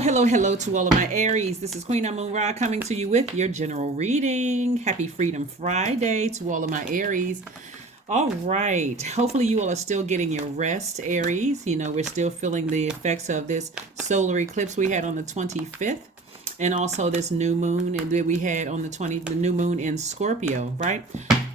Hello to all of my Aries. This is Queen Amun Ra coming to you with your general reading. Happy Freedom Friday to all of my Aries. All right. Hopefully, you all are still getting your rest, Aries. We're still feeling the effects of this solar eclipse we had on the 25th, and also this new moon that we had on the the new moon in Scorpio, right?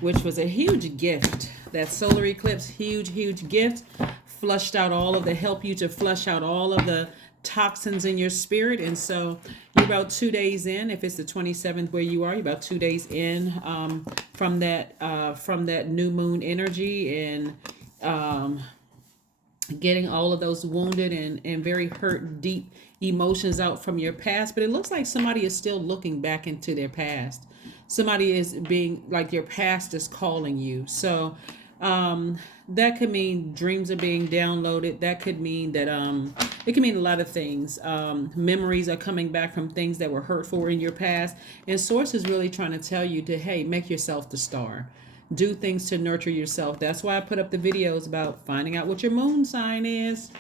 Which was a huge gift. That solar eclipse, huge gift, flushed out all of the help you to flush out all of the toxins in your spirit. And so you're about 2 days in. If it's the 27th where you are, you're about 2 days in from that new moon energy, and getting all of those wounded and very hurt, deep emotions out from your past. But it looks like somebody is still looking back into their past. Somebody is being like, your past is calling you. So that could mean dreams are being downloaded. That could mean that it can mean a lot of things. Memories are coming back from things that were hurtful in your past. And Source is really trying to tell you to, hey, make yourself the star. Do things to nurture yourself. That's why I put up the videos about finding out what your moon sign is.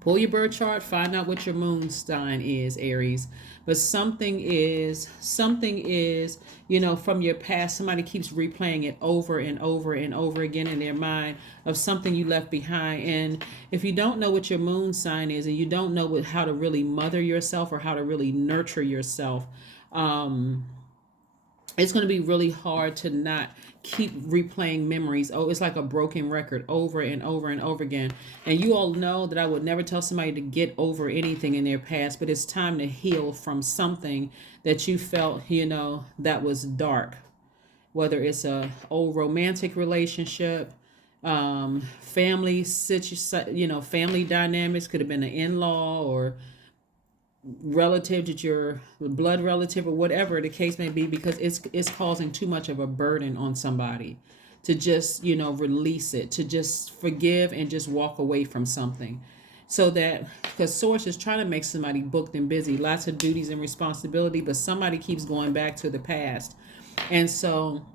Pull your birth chart, find out what your moon sign is, Aries. But something is, from your past. Somebody keeps replaying it over and over and over again in their mind, of something you left behind. And if you don't know what your moon sign is, and you don't know how to really mother yourself or how to really nurture yourself, it's going to be really hard to not keep replaying memories. Oh, it's like a broken record over and over and over again. And you all know that I would never tell somebody to get over anything in their past, but it's time to heal from something that you felt, that was dark. Whether it's a old romantic relationship, family family dynamics, could have been an in-law or relative, that your blood relative, or whatever the case may be, because it's causing too much of a burden on somebody to just release it, to just forgive and just walk away from something. So that, because Source is trying to make somebody booked and busy, lots of duties and responsibility, but somebody keeps going back to the past. And so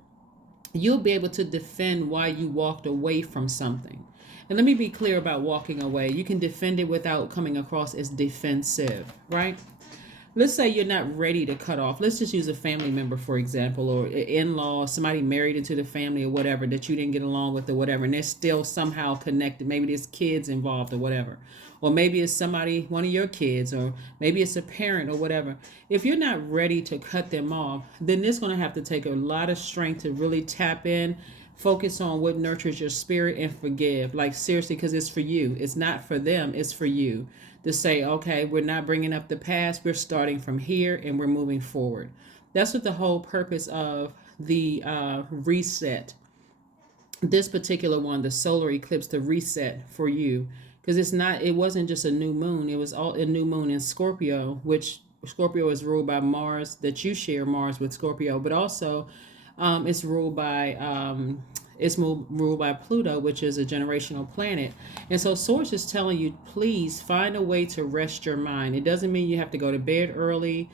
you'll be able to defend why you walked away from something. And let me be clear about walking away. You can defend it without coming across as defensive, right? Let's say you're not ready to cut off. Let's just use a family member, for example, or an in-law, somebody married into the family or whatever that you didn't get along with or whatever, and they're still somehow connected. Maybe there's kids involved or whatever. Or maybe it's somebody, one of your kids, or maybe it's a parent or whatever. If you're not ready to cut them off, then it's going to have to take a lot of strength to really tap in. Focus on what nurtures your spirit and forgive. Like, seriously, because it's for you. It's not for them. It's for you. To say, okay, we're not bringing up the past. We're starting from here and we're moving forward. That's what the whole purpose of the reset. This particular one, the solar eclipse, the reset for you. Because it wasn't just a new moon. It was all a new moon in Scorpio, which Scorpio is ruled by Mars, that you share Mars with Scorpio, but also it's ruled by ruled by Pluto, which is a generational planet. And so Source is telling you, please find a way to rest your mind. It doesn't mean you have to go to bed early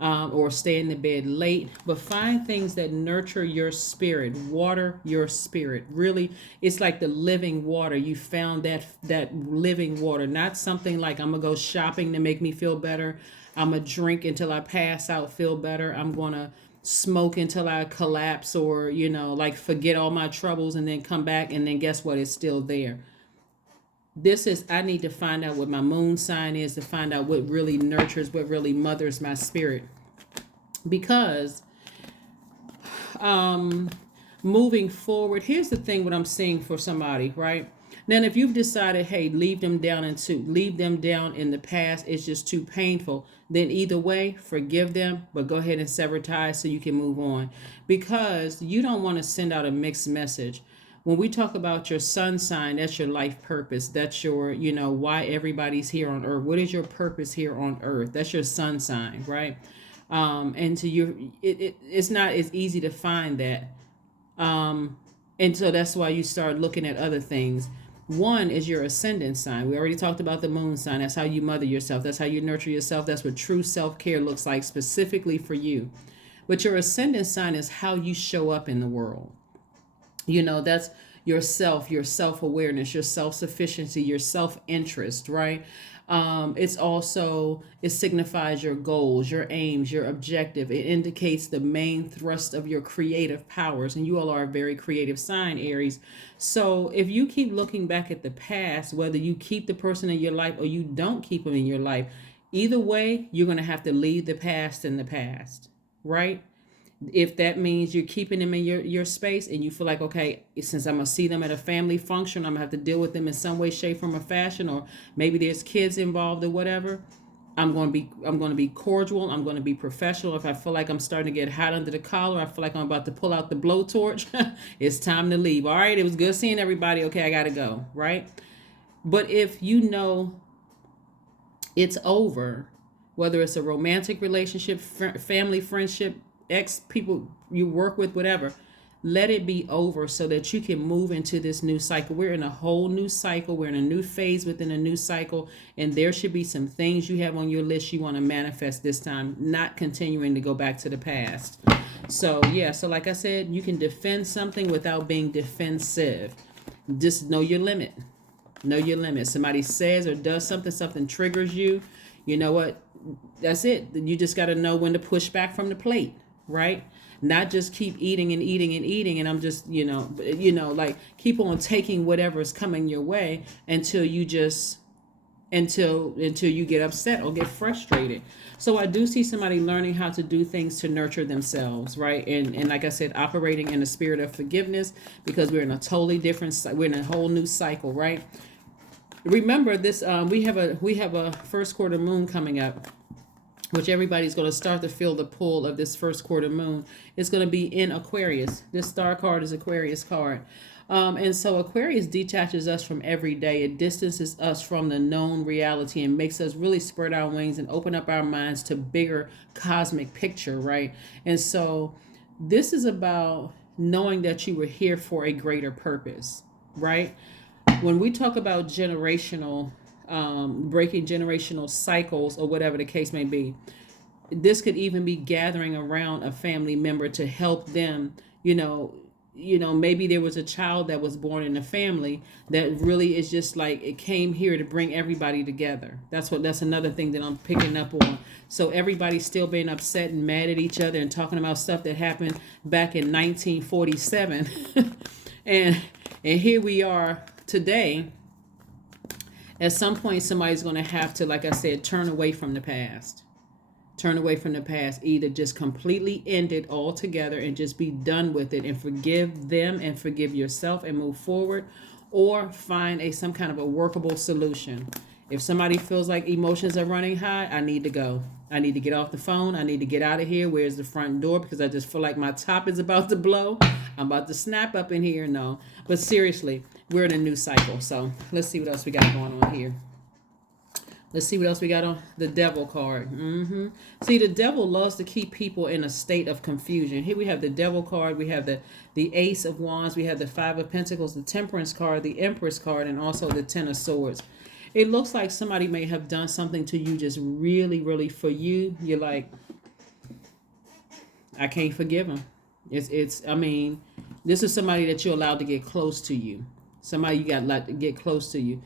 or stay in the bed late, but find things that nurture your spirit, water your spirit. Really, it's like the living water. You found that living water, not something like, I'm gonna go shopping to make me feel better. I'm gonna drink until I pass out, feel better. I'm gonna smoke until I collapse, or like forget all my troubles and then come back, and then guess what, it's still there. I need to find out what my moon sign is, to find out what really nurtures, what really mothers my spirit. Because moving forward, here's the thing, what I'm seeing for somebody, right? Then if you've decided, hey, leave them down in the past, it's just too painful, then either way, forgive them, but go ahead and sever ties so you can move on. Because you don't want to send out a mixed message. When we talk about your sun sign, that's your life purpose. That's your, why everybody's here on earth. What is your purpose here on earth? That's your sun sign, right? And to you, it's not as easy to find that. And so that's why you start looking at other things. One is your ascendant sign. We already talked about the moon sign. That's how you mother yourself. That's how you nurture yourself. That's what true self-care looks like specifically for you. But your ascendant sign is how you show up in the world. That's yourself, your self-awareness, your self-sufficiency, your self-interest, right? It's also, it signifies your goals, your aims, your objective. It indicates the main thrust of your creative powers, and you all are a very creative sign, Aries. So if you keep looking back at the past, whether you keep the person in your life or you don't keep them in your life, either way you're going to have to leave the past in the past, right? If that means you're keeping them in your space and you feel like, okay, since I'm gonna see them at a family function, I'm gonna have to deal with them in some way, shape, form, or fashion, or maybe there's kids involved or whatever. I'm gonna be cordial. I'm gonna be professional. If I feel like I'm starting to get hot under the collar, I feel like I'm about to pull out the blowtorch. It's time to leave. All right, it was good seeing everybody. Okay, I gotta go. Right. But if you know it's over, whether it's a romantic relationship, family, friendship, ex people you work with, whatever, let it be over so that you can move into this new cycle. We're in a whole new cycle. We're in a new phase within a new cycle. And there should be some things you have on your list you want to manifest this time, not continuing to go back to the past. So, yeah, so like I said, you can defend something without being defensive. Just know your limit. Know your limit. Somebody says or does something, something triggers you. You know what? That's it. You just got to know when to push back from the plate, right? Not just keep eating and eating and eating, and I'm just, like keep on taking whatever is coming your way until you just until you get upset or get frustrated. So I do see somebody learning how to do things to nurture themselves, right? And like I said, operating in a spirit of forgiveness, because we're in a totally different, we're in a whole new cycle, right? Remember this, we have a first quarter moon coming up, which everybody's going to start to feel the pull of this first quarter moon. It's going to be in Aquarius. This star card is Aquarius card. And so Aquarius detaches us from every day. It distances us from the known reality and makes us really spread our wings and open up our minds to bigger cosmic picture, right? And so this is about knowing that you were here for a greater purpose, right? When we talk about generational, breaking generational cycles or whatever the case may be, this could even be gathering around a family member to help them, maybe there was a child that was born in a family that really is just like it came here to bring everybody together. That's another thing that I'm picking up on. So everybody's still being upset and mad at each other and talking about stuff that happened back in 1947. and here we are today. At some point somebody's going to have to, like I said, turn away from the past. Turn away from the past. Either just completely end it altogether and just be done with it and forgive them and forgive yourself and move forward, or find some kind of a workable solution. If somebody feels like emotions are running high, I need to go. I need to get off the phone. I need to get out of here. Where's the front door? Because I just feel like my top is about to blow. I'm about to snap up in here. No. But seriously, we're in a new cycle. So let's see what else we got going on here. Let's see what else we got on the devil card. See, the devil loves to keep people in a state of confusion. Here we have the devil card. We have the ace of wands. We have the five of pentacles, the temperance card, the empress card, and also the 10 of swords. It looks like somebody may have done something to you just really, really for you. You're like, I can't forgive him. This is somebody that you're allowed to get close to you. Somebody you got to get close to you.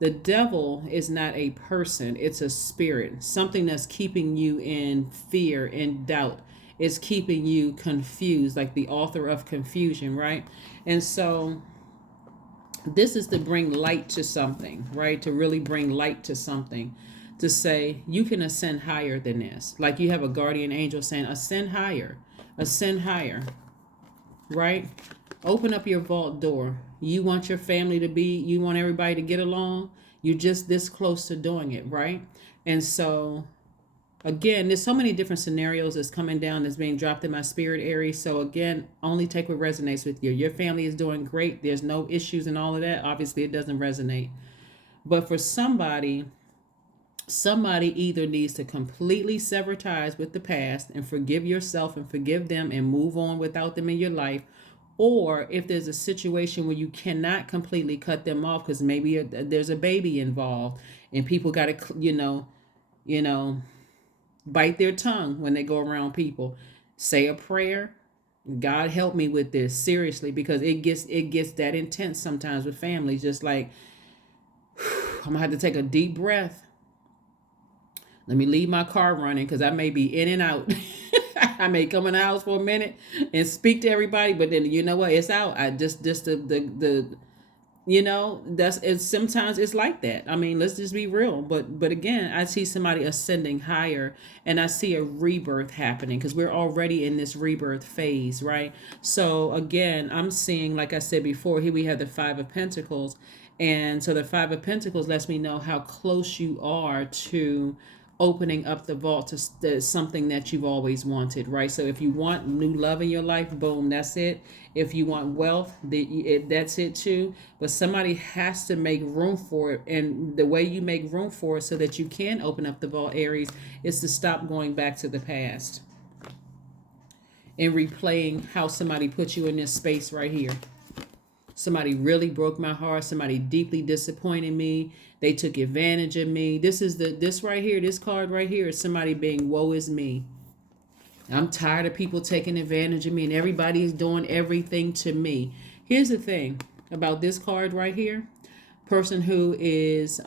The devil is not a person, it's a spirit. Something that's keeping you in fear and doubt. It's keeping you confused, like the author of confusion, right? And so this is to bring light to something, right? To really bring light to something. To say, you can ascend higher than this. Like you have a guardian angel saying, ascend higher, right? Open up your vault door. You want your family to be, you want everybody to get along. You're just this close to doing it, right? And so, again, there's so many different scenarios that's coming down, that's being dropped in my spirit, Aries. So again, only take what resonates with you. Your family is doing great. There's no issues and all of that. Obviously, it doesn't resonate. But for somebody either needs to completely sever ties with the past and forgive yourself and forgive them and move on without them in your life. Or if there's a situation where you cannot completely cut them off because maybe there's a baby involved and people got to, bite their tongue when they go around people. Say a prayer. God help me with this, seriously, because it gets that intense sometimes with families. Just like, I'm gonna have to take a deep breath. Let me leave my car running because I may be in and out. I may come in the house for a minute and speak to everybody, but then you know what? It's out. I just the that's it's sometimes it's like that. I mean, let's just be real. But again, I see somebody ascending higher, and I see a rebirth happening because we're already in this rebirth phase, right? So again, I'm seeing, like I said before, here we have the Five of Pentacles, and so the Five of Pentacles lets me know how close you are to opening up the vault to something that you've always wanted, right? So if you want new love in your life, boom, that's it. If you want wealth, that's it too. But somebody has to make room for it. And the way you make room for it so that you can open up the vault, Aries, is to stop going back to the past and replaying how somebody put you in this space right here. Somebody really broke my heart. Somebody deeply disappointed me. They took advantage of me. This right here, this card right here is somebody being woe is me. I'm tired of people taking advantage of me and everybody is doing everything to me. Here's the thing about this card right here. Person who is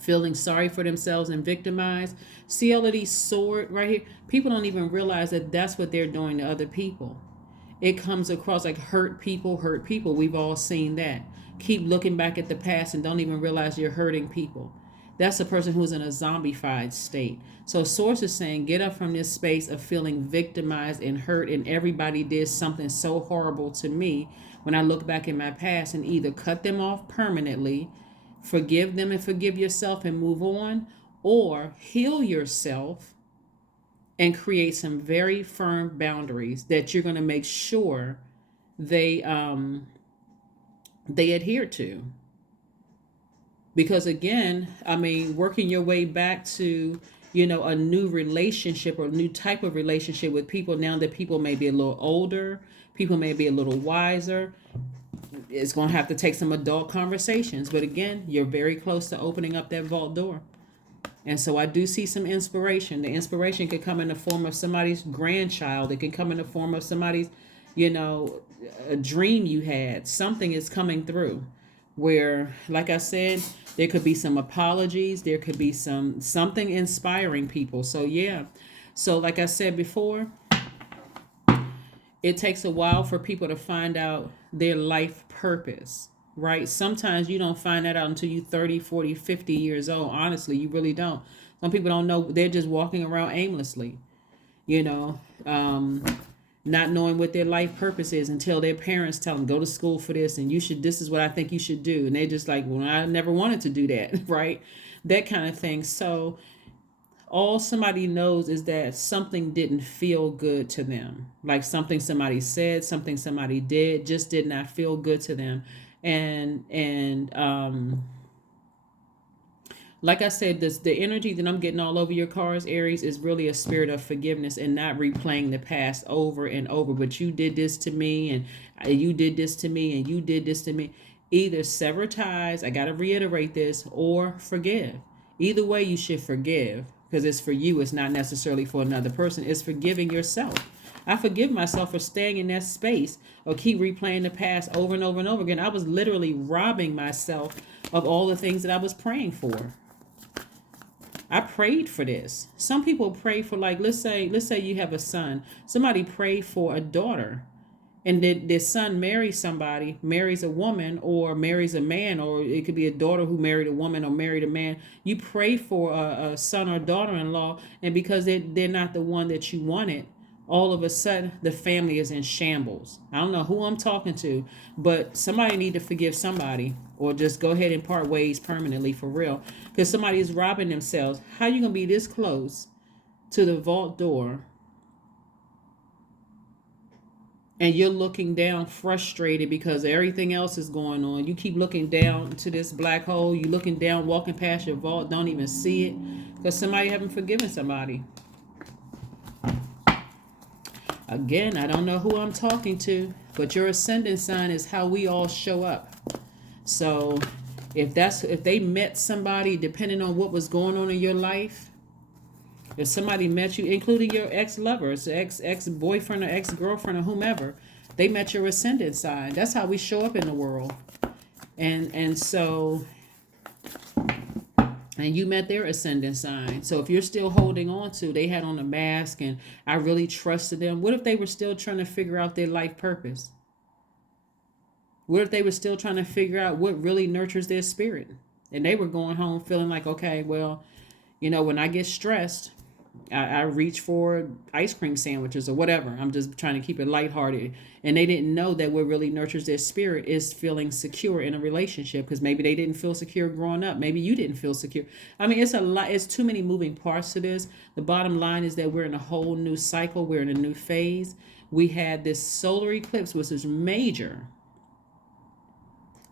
feeling sorry for themselves and victimized. See all of these sword right here? People don't even realize that that's what they're doing to other people. It comes across like hurt people. We've all seen that. Keep looking back at the past and don't even realize you're hurting people. That's a person who's in a zombified state. So Source is saying, get up from this space of feeling victimized and hurt, and everybody did something so horrible to me. When I look back in my past, and either cut them off permanently, forgive them and forgive yourself and move on, or heal yourself and create some very firm boundaries that you're going to make sure they adhere to. Because again, I mean, working your way back to, a new relationship or a new type of relationship with people, now that people may be a little older, people may be a little wiser, it's going to have to take some adult conversations. But again, you're very close to opening up that vault door. And so I do see some inspiration. The inspiration could come in the form of somebody's grandchild. It could come in the form of somebody's, a dream you had. Something is coming through where, like I said, there could be some apologies. There could be something inspiring people. So yeah. So like I said before, it takes a while for people to find out their life purpose. Right? Sometimes you don't find that out until you're 30, 40, 50 years old. Honestly, you really don't. Some people don't know. They're just walking around aimlessly, not knowing what their life purpose is until their parents tell them, go to school for this and this is what I think you should do. And they're just like, well, I never wanted to do that. Right? That kind of thing. So all somebody knows is that something didn't feel good to them. Like something somebody said, something somebody did just did not feel good to them. And like I said, the energy that I'm getting all over your cards, Aries, is really a spirit of forgiveness and not replaying the past over and over. But you did this to me, and you did this to me, and you did this to me. Either sever ties, I got to reiterate this, or forgive. Either way, you should forgive because it's for you. It's not necessarily for another person. It's forgiving yourself. I forgive myself for staying in that space or keep replaying the past over and over and over again. I was literally robbing myself of all the things that I was praying for. I prayed for this. Some people pray for, like, let's say you have a son. Somebody prayed for a daughter. And their son marries somebody, marries a woman or marries a man, or it could be a daughter who married a woman or married a man. You pray for a son or daughter-in-law, and because they're not the one that you wanted, all of a sudden the family is in shambles. I don't know who I'm talking to, but somebody need to forgive somebody or just go ahead and part ways permanently for real, because somebody is robbing themselves. How you going to be this close to the vault door and you're looking down frustrated because everything else is going on? You keep looking down to this black hole. You looking down, walking past your vault, don't even see it because somebody haven't forgiven somebody. Again, I don't know who I'm talking to, but your ascendant sign is how we all show up. So if they met somebody, depending on what was going on in your life, if somebody met you, including your ex-lovers, ex-boyfriend or ex-girlfriend or whomever, they met your ascendant sign. That's how we show up in the world. And so and you met their ascendant sign. So if you're still holding on to, they had on a mask and I really trusted them. What if they were still trying to figure out their life purpose? What if they were still trying to figure out what really nurtures their spirit? And they were going home feeling like, okay, well, when I get stressed, I reach for ice cream sandwiches or whatever. I'm just trying to keep it lighthearted. And they didn't know that what really nurtures their spirit is feeling secure in a relationship, because maybe they didn't feel secure growing up. Maybe you didn't feel secure. I mean, it's a lot. It's too many moving parts to this. The bottom line is that we're in a whole new cycle. We're in a new phase. We had this solar eclipse, which is major.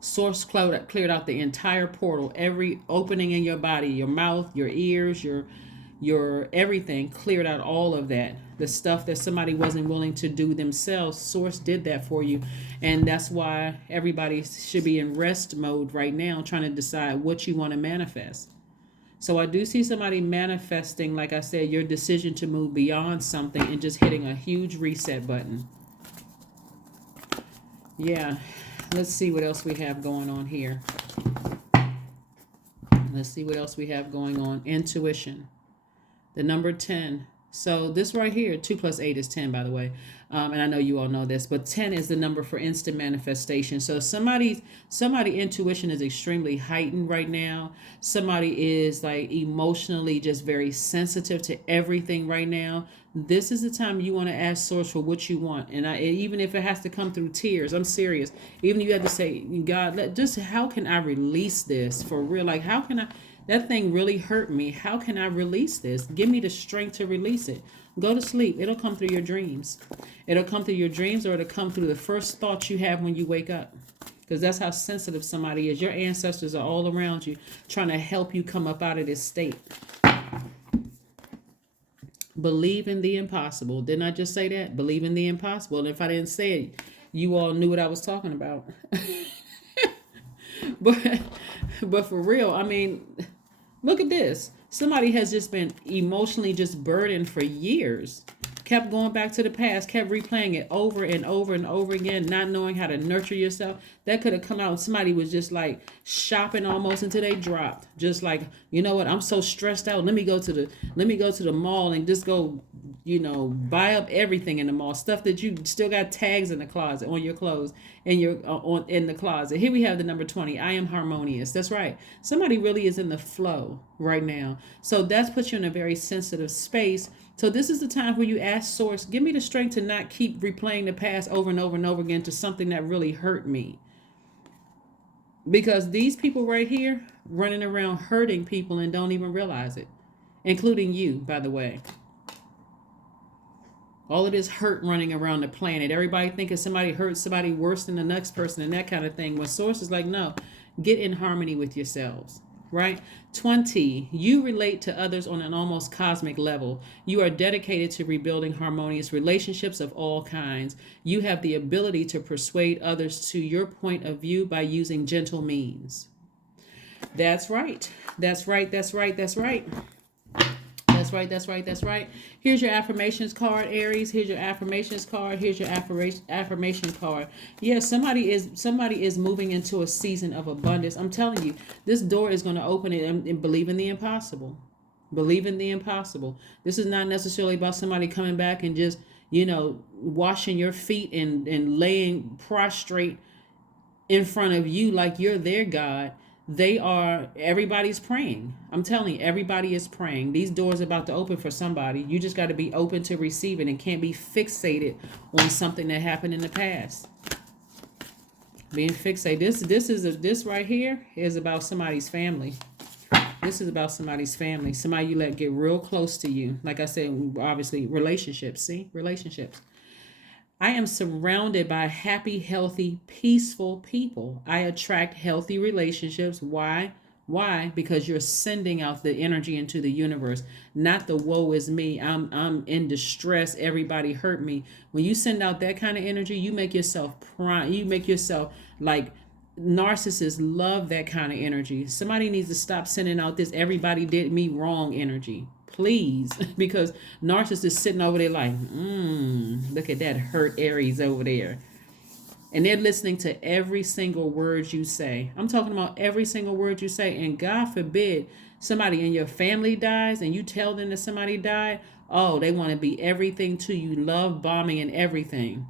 Source cleared out the entire portal, every opening in your body, your mouth, your ears, your everything, cleared out all of that. The stuff that somebody wasn't willing to do themselves, Source did that for you. And that's why everybody should be in rest mode right now, trying to decide what you want to manifest. So I do see somebody manifesting, like I said, your decision to move beyond something and just hitting a huge reset button. Yeah. Let's see what else we have going on here. Let's see what else we have going on. Intuition. The number 10. So this right here, 2 plus 8 is 10, by the way. And I know you all know this, but 10 is the number for instant manifestation. So somebody intuition is extremely heightened right now. Somebody is like emotionally just very sensitive to everything right now. This is the time you want to ask Source for what you want. And even if it has to come through tears, I'm serious. Even if you have to say, God, just how can I release this for real? Like, how can I? That thing really hurt me. How can I release this? Give me the strength to release it. Go to sleep. It'll come through your dreams. It'll come through your dreams, or it'll come through the first thoughts you have when you wake up. Because that's how sensitive somebody is. Your ancestors are all around you, trying to help you come up out of this state. Believe in the impossible. Didn't I just say that? Believe in the impossible. And if I didn't say it, you all knew what I was talking about. But for real, I mean, look at this. Somebody has just been emotionally just burdened for years. Kept going back to the past, kept replaying it over and over and over again, not knowing how to nurture yourself. That could have come out. Somebody was just like shopping almost until they dropped. Just like, you know what? I'm so stressed out. Let me go to the mall and just go, buy up everything in the mall. Stuff that you still got tags in the closet on your clothes and in the closet. Here we have the number 20. I am harmonious. That's right. Somebody really is in the flow right now. So that's put you in a very sensitive space. So this is the time where you ask Source, give me the strength to not keep replaying the past over and over and over again to something that really hurt me. Because these people right here running around hurting people and don't even realize it, including you, by the way. All of this hurt running around the planet. Everybody thinking somebody hurt somebody worse than the next person and that kind of thing. When Source is like, no, get in harmony with yourselves. Right? 20, you relate to others on an almost cosmic level. You are dedicated to rebuilding harmonious relationships of all kinds. You have the ability to persuade others to your point of view by using gentle means. That's right. That's right. That's right. That's right. That's right. That's right. That's right. Here's your affirmations card, Aries. Here's your affirmations card. Here's your affirmation card. Yeah, somebody is moving into a season of abundance. I'm telling you, this door is going to open it, and believe in the impossible. Believe in the impossible. This is not necessarily about somebody coming back and just, washing your feet and laying prostrate in front of you like you're their God. Everybody's praying. I'm telling you, everybody is praying. These doors are about to open for somebody. You just got to be open to receive it and can't be fixated on something that happened in the past. Being fixated. This right here is about somebody's family. This is about somebody's family. Somebody you let get real close to you. Like I said, obviously, relationships. See? Relationships. I am surrounded by happy, healthy, peaceful people. I attract healthy relationships. Why? Why? Because you're sending out the energy into the universe, not the woe is me. I'm in distress. Everybody hurt me. When you send out that kind of energy, you make yourself prime. You make yourself like narcissists love that kind of energy. Somebody needs to stop sending out this everybody did me wrong energy. Please, because narcissists sitting over there like, look at that hurt Aries over there. And they're listening to every single word you say. I'm talking about every single word you say. And God forbid Somebody in your family dies and you tell them that somebody died. Oh, they want to be everything to you, love bombing and everything.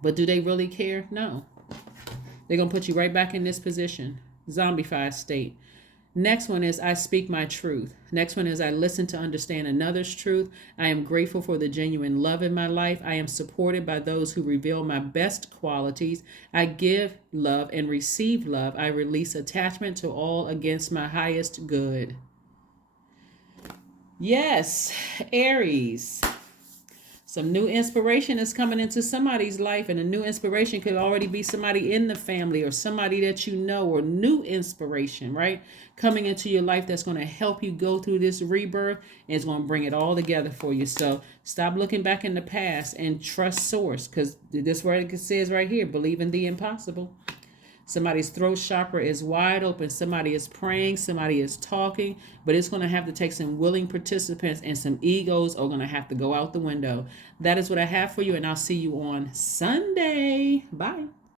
But do they really care? No. They're going to put you right back in this position, zombified state. Next one is I speak my truth. Next one is I listen to understand another's truth. I am grateful for the genuine love in my life. I am supported by those who reveal my best qualities. I give love and receive love. I release attachment to all against my highest good. Yes, Aries. Some new inspiration is coming into somebody's life, and a new inspiration could already be somebody in the family or somebody that you know, or new inspiration, right? Coming into your life that's going to help you go through this rebirth and it's going to bring it all together for you. So stop looking back in the past and trust source, because this word it says right here, believe in the impossible. Somebody's throat chakra is wide open. Somebody is praying. Somebody is talking. But it's going to have to take some willing participants, and some egos are going to have to go out the window. That is what I have for you, and I'll see you on Sunday. Bye.